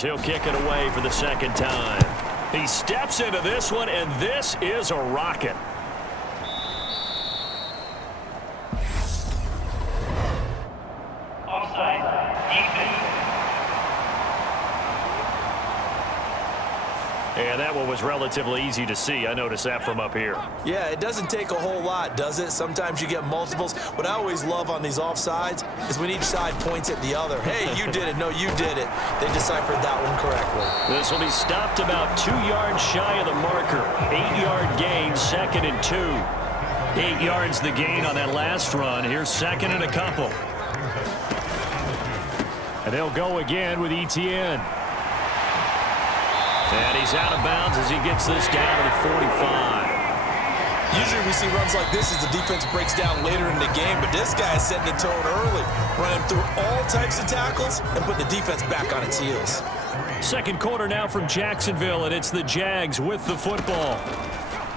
He'll kick it away for the second time. He steps into this one, and this is a rocket. And that one was relatively easy to see. I noticed that from up here. Yeah, it doesn't take a whole lot, does it? Sometimes you get multiples. What I always love on these offsides is when each side points at the other. Hey, you did it. No, you did it. They deciphered that one correctly. This will be stopped about 2 yards shy of the marker. 8-yard gain, 2nd and 2. 8 yards the gain on that last run. Here's 2nd and a couple. And they'll go again with Etienne. And he's out of bounds as he gets this down to the 45. Usually we see runs like this as the defense breaks down later in the game, but this guy is setting the tone early, running through all types of tackles and put the defense back on its heels. Second quarter now from Jacksonville, and it's the Jags with the football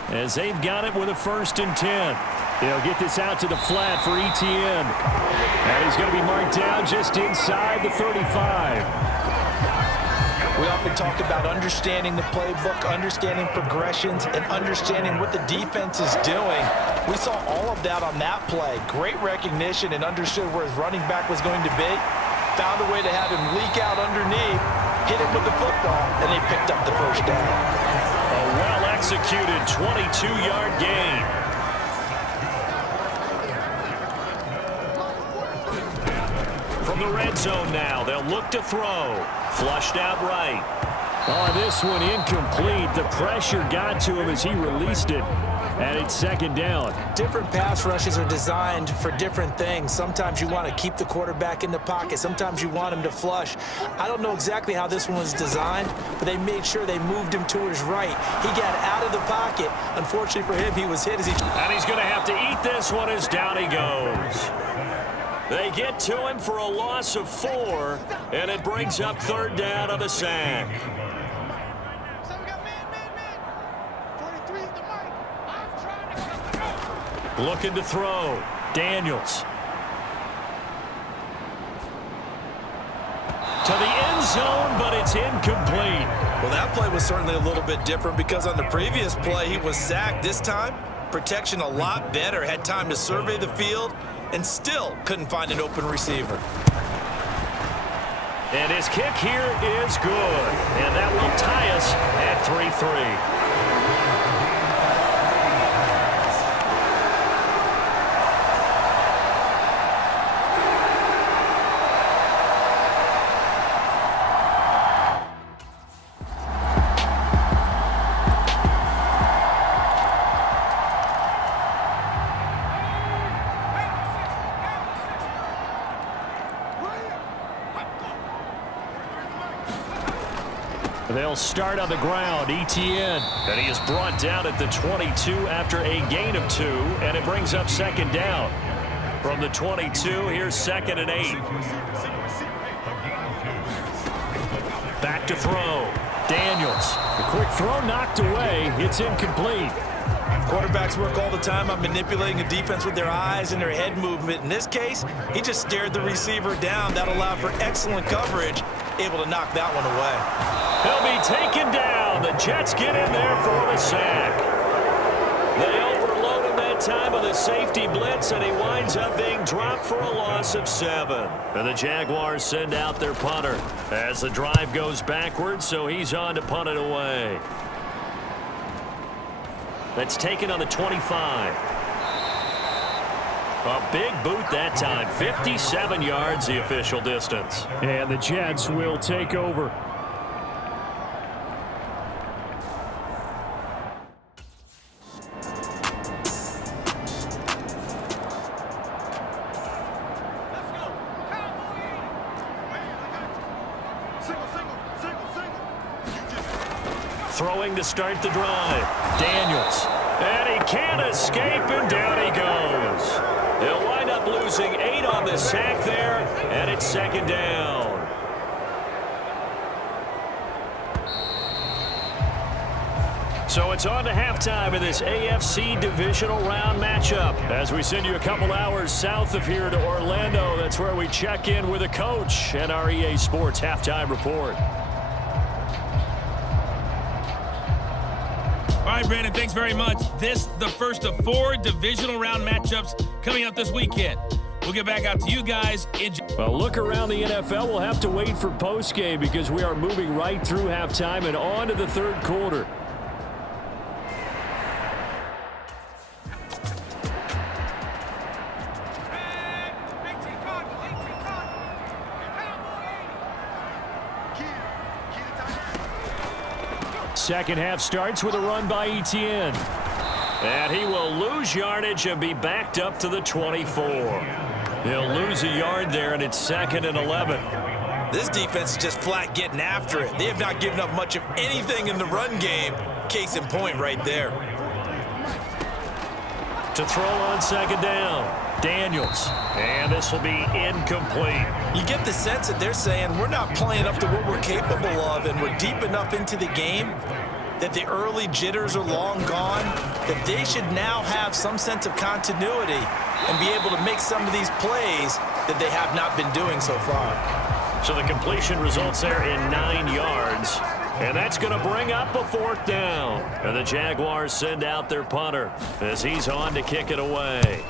as they've got it with a 1st and 10. They'll get this out to the flat for Etienne. And he's going to be marked down just inside the 35. We often talk about understanding the playbook, understanding progressions, and understanding what the defense is doing. We saw all of that on that play. Great recognition and understood where his running back was going to be. Found a way to have him leak out underneath, hit him with the football, and they picked up the first down. A well-executed 22-yard gain. From the red zone now, they'll look to throw. Flushed out right. Oh, this one incomplete. The pressure got to him as he released it. And it's 2nd down. Different pass rushes are designed for different things. Sometimes you want to keep the quarterback in the pocket. Sometimes you want him to flush. I don't know exactly how this one was designed, but they made sure they moved him to his right. He got out of the pocket. Unfortunately for him, he was hit as he... And he's going to have to eat this one as down he goes. They get to him for a loss of 4, and it brings up 3rd down on the sack. Looking to throw. Daniels. To the end zone, but it's incomplete. Well, that play was certainly a little bit different because on the previous play, he was sacked. This time, protection a lot better. Had time to survey the field and still couldn't find an open receiver. And his kick here is good. And that will tie us at 3-3. They'll start on the ground. Etienne. And he is brought down at the 22 after a gain of 2. And it brings up 2nd down. From the 22, here's 2nd and 8. Back to throw. Daniels. The quick throw knocked away. It's incomplete. Quarterbacks work all the time on manipulating a defense with their eyes and their head movement. In this case, he just stared the receiver down. That allowed for excellent coverage, able to knock that one away. He'll be taken down. The Jets get in there for the sack. They overload him that time with a safety blitz, and he winds up being dropped for a loss of 7. And the Jaguars send out their punter as the drive goes backwards, so he's on to punt it away. That's taken on the 25. A big boot that time. 57 yards the official distance. And the Jets will take over. Throwing to start the drive. Daniels. And he can't escape, and down he goes. They'll wind up losing 8 on the sack there, and it's 2nd down. So it's on to halftime in this AFC Divisional Round matchup. As we send you a couple hours south of here to Orlando, that's where we check in with a coach at our EA Sports Halftime Report. All right, Brandon, thanks very much. This the first of 4 divisional round matchups coming up this weekend. We'll get back out to you guys in. Well, look around the NFL. We'll have to wait for postgame because we are moving right through halftime and on to the third quarter. Second half starts with a run by Etienne. And he will lose yardage and be backed up to the 24. He'll lose a yard there, and it's 2nd and 11. This defense is just flat getting after it. They have not given up much of anything in the run game. Case in point right there. To throw on 2nd down, Daniels. And this will be incomplete. You get the sense that they're saying we're not playing up to what we're capable of, and we're deep enough into the game that the early jitters are long gone, that they should now have some sense of continuity and be able to make some of these plays that they have not been doing so far. So the completion results there in 9 yards. And that's going to bring up a 4th down. And the Jaguars send out their punter as he's on to kick it away.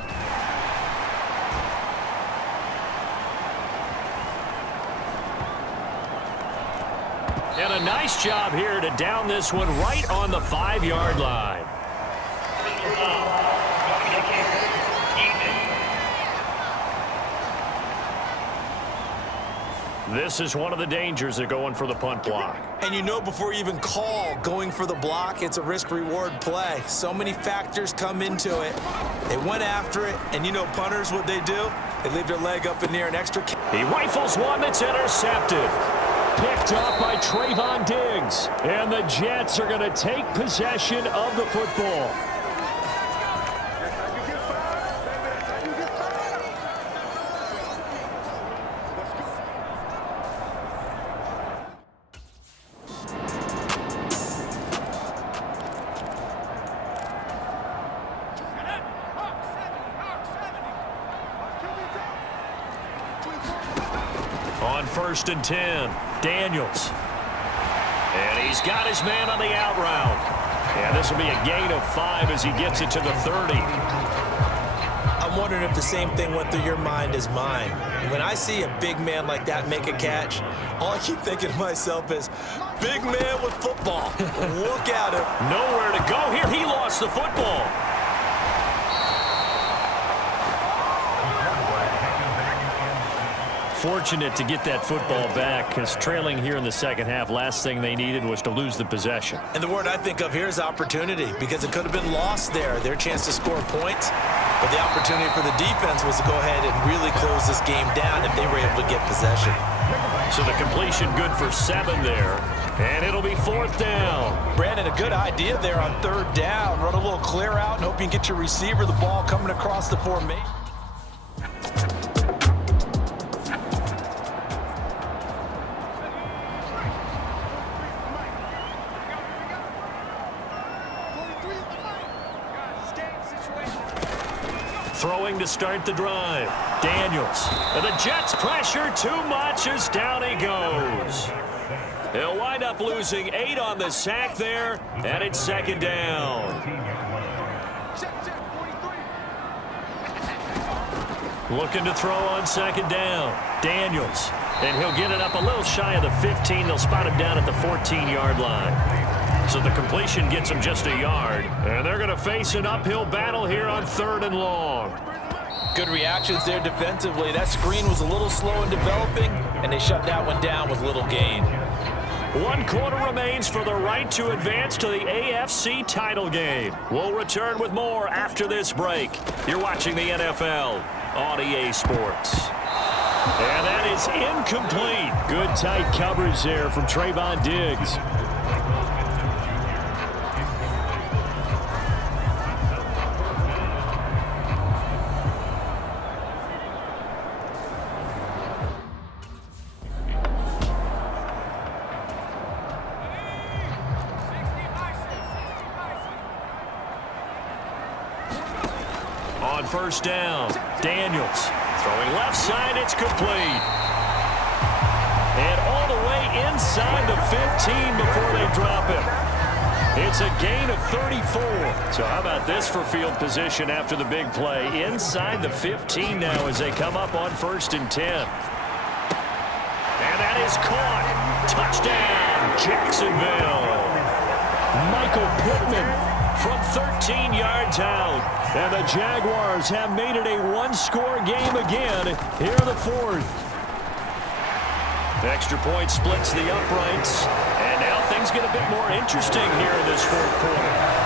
And a nice job here to down this one right on the 5-yard line. This is one of the dangers of going for the punt block. And you know before you even call going for the block, it's a risk-reward play. So many factors come into it. They went after it, and you know punters, what they do? They leave their leg up in the air an extra. He rifles one that's intercepted. Picked off by Trayvon Diggs. And the Jets are going to take possession of the football. On 1st and 10, Daniels. And he's got his man on the out route. And this will be a gain of 5 as he gets it to the 30. I'm wondering if the same thing went through your mind as mine. When I see a big man like that make a catch, all I keep thinking to myself is, big man with football. Look at him. Nowhere to go here. He lost the football. Fortunate to get that football back because trailing here in the second half, last thing they needed was to lose the possession. And the word I think of here is opportunity, because it could have been lost there, their chance to score points. But the opportunity for the defense was to go ahead and really close this game down if they were able to get possession. So the completion good for 7 there. And it'll be 4th down. Brandon, a good idea there on 3rd down. Run a little clear out and hope you can get your receiver the ball coming across the formation. Throwing to start the drive. Daniels. And the Jets pressure too much as down he goes. He'll wind up losing 8 on the sack there, and it's 2nd down. Looking to throw on 2nd down. Daniels. And he'll get it up a little shy of the 15. They'll spot him down at the 14-yard line. So the completion gets him just a yard. And they're going to face an uphill battle here on 3rd and long. Good reactions there defensively. That screen was a little slow in developing, and they shut that one down with little gain. 1 quarter remains for the right to advance to the AFC title game. We'll return with more after this break. You're watching the NFL on EA Sports. And that is incomplete. Good tight coverage there from Trayvon Diggs. On 1st down, Daniels throwing left side, it's complete. And all the way inside the 15 before they drop him. It's a gain of 34. So how about this for field position after the big play? Inside the 15 now as they come up on 1st and 10. And that is caught. Touchdown, Jacksonville. Michael Pittman from 13 yards out. And the Jaguars have made it a one-score game again here in the 4th. The extra point splits the uprights. And now things get a bit more interesting here in this 4th quarter.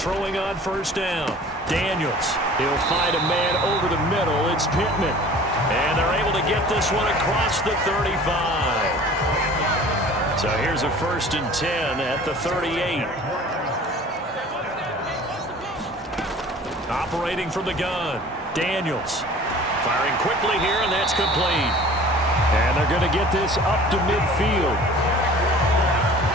Throwing on 1st down. Daniels. He'll find a man over the middle. It's Pittman. And they're able to get this one across the 35. So here's a 1st and 10 at the 38. Operating from the gun. Daniels. Firing quickly here, and that's complete. And they're going to get this up to midfield.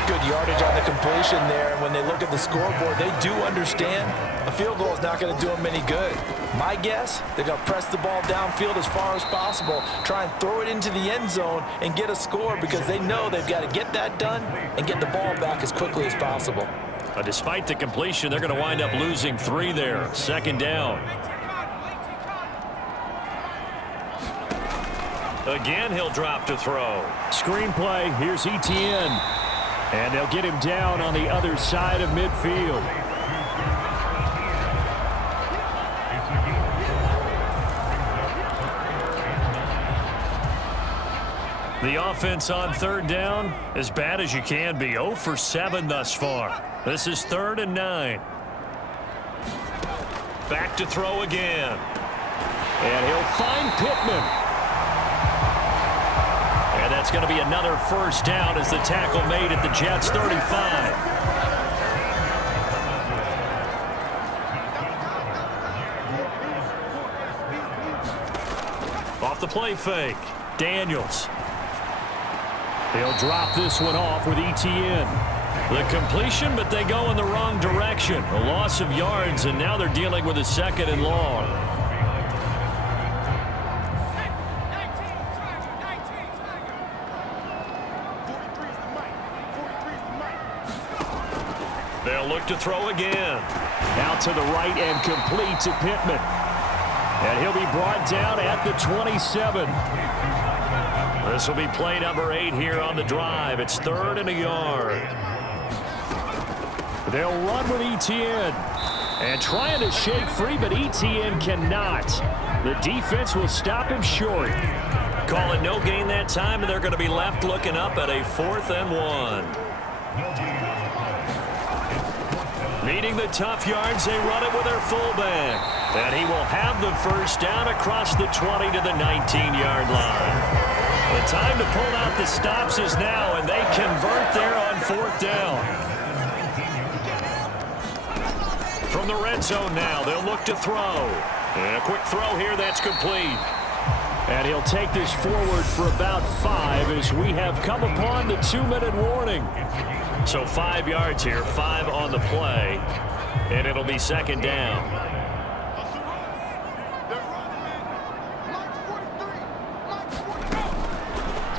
Good yardage on the completion there. And when they look at the scoreboard, they do understand a field goal is not going to do them any good. My guess, they're going to press the ball downfield as far as possible, try and throw it into the end zone and get a score because they know they've got to get that done and get the ball back as quickly as possible. Despite the completion, they're going to wind up losing 3 there. 2nd down. Again, he'll drop to throw. Screenplay. Here's Etienne. And they'll get him down on the other side of midfield. The offense on 3rd down, as bad as you can be. 0 for 7 thus far. This is 3rd and 9. Back to throw again. And he'll find Pittman. And that's going to be another 1st down as the tackle made at the Jets' 35. Off the play fake. Daniels. He'll drop this one off with Etienne. The completion, but they go in the wrong direction. A loss of yards, and now they're dealing with a 2nd and long. They'll look to throw again. Out to the right and complete to Pittman. And he'll be brought down at the 27. This will be play number 8 here on the drive. It's 3rd and a yard. They'll run with Etienne. And trying to shake free, but Etienne cannot. The defense will stop him short. Call it no gain that time, and they're going to be left looking up at a 4th and 1. Needing the tough yards, they run it with their fullback. And he will have the 1st down across the 20 to the 19-yard line. The time to pull out the stops is now, and they convert there on 4th down. From the red zone now, they'll look to throw. And a quick throw here, that's complete. And he'll take this forward for about 5 as we have come upon the 2-minute warning. So 5 yards here, 5 on the play, and it'll be 2nd down.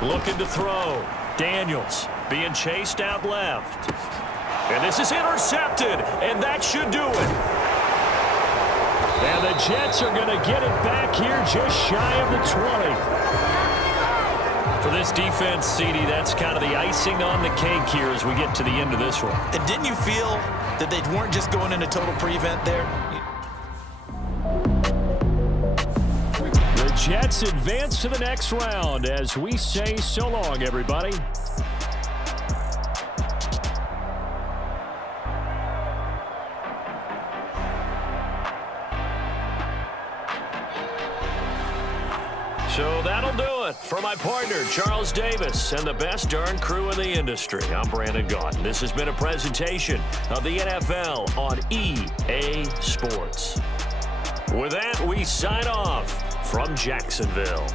Looking to throw. Daniels being chased out left. And this is intercepted, and that should do it. And the Jets are going to get it back here just shy of the 20. For this defense, CD, that's kind of the icing on the cake here as we get to the end of this one. And didn't you feel that they weren't just going into total prevent there? The Jets advance to the next round as we say so long, everybody. So that'll do it for my partner, Charles Davis, and the best darn crew in the industry. I'm Brandon Gaudin. This has been a presentation of the NFL on EA Sports. With that, we sign off from Jacksonville.